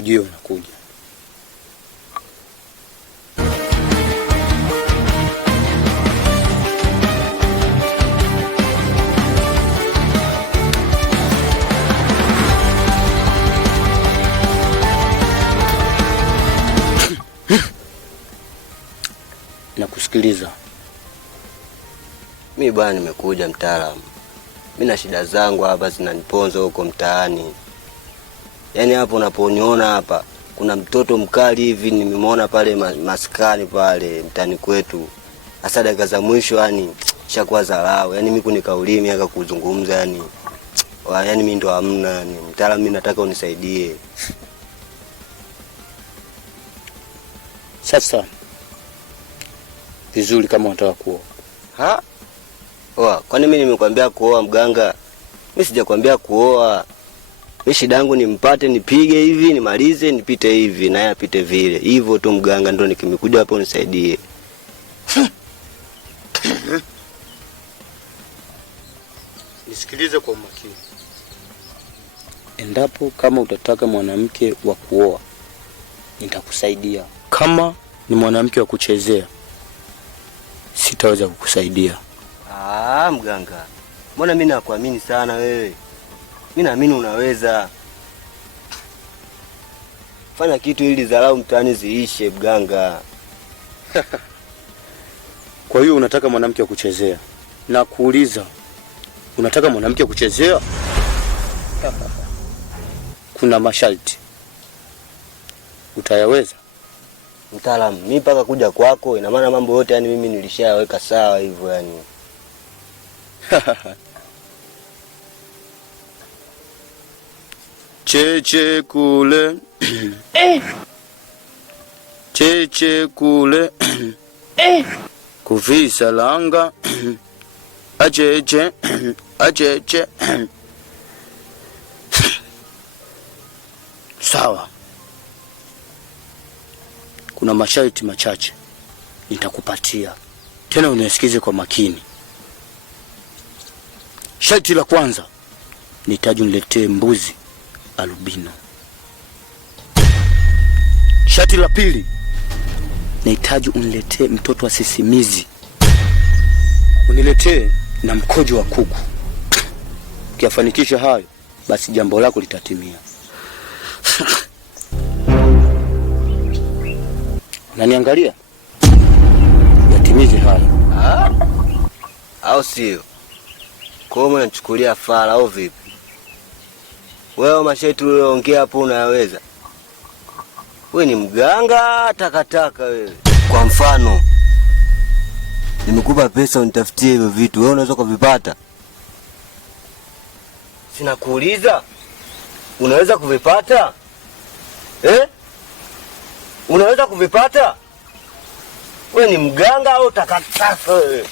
ujue unakuja. Nakusikiliza. Mimi bwana nimekuja mtaalamu. Mimi na shida zangu hapa zinaniponza huko mtaani. Yaani hapo unaponiona hapa kuna mtoto mkali hivi nimemwona pale maskani pale mtani kwetu. Hasa dakika za mwisho yani shakuwa dharau. Yaani mimi kunikaulimi aka kuzungumza yani. Yaani mimi ndo hamna yani. Mtaalamu mimi nataka unisaidie. Sasa vizuri kama unataka kuoa. Ha? Oa, kwani mimi nimekwambia kuoa mganga? Mimi sijakwambia kuoa. Mimi shida yangu nimpate nipige hivi, nimalize nipite hivi na yeye apite vile. Hivyo tu mganga, ndo nikimekuja hapo unisaidie. Nisikilize kwa umakini. Endapo kama utataka mwanamke wa kuoa, nitakusaidia. Kama ni mwanamke wa kuchezea, sitaweza kukusaidia. Mganga. Mbona mimi nakuamini sana wewe? Mimi naamini unaweza. Fanya kitu ili dharau mtaani ziishe mganga. Kwa hiyo unataka mwanamke wa kuchezea? Na kuuliza, unataka mwanamke wa kuchezea? Kuna masharti. Utayaweza? Mtaalamu, mimi paka kuja kwako ina maana mambo yote yani mimi nilishayaweka sawa hivyo yani. Cheche kule. Cheche kule. Kuvisa langa. Acheche. Acheche. Sawa. Kuna masharti machache nitakupatia. Tena unisikize kwa makini. Sharti la kwanza, nihitaji uniletee mbuzi albino. Sharti la pili, nihitaji uniletee mtoto wa sisimizi. Uniletee na mkojo wa kuku. Ukifanikisha hayo, basi jambo lako litatimia. Unaniangalia? Yatimize hayo. Au sio? Kwa hiyo unachukulia fala au vipi? Wewe masharti uliyoongea hapo unayaweza? Wewe ni mganga takataka wewe. Kwa mfano, nimekupa pesa unitafutie hivyo vitu, wewe unaweza kuvipata? Sina kuuliza. Unaweza kuvipata? Unaweza kuvipata? Wewe ni mganga au takataka wewe?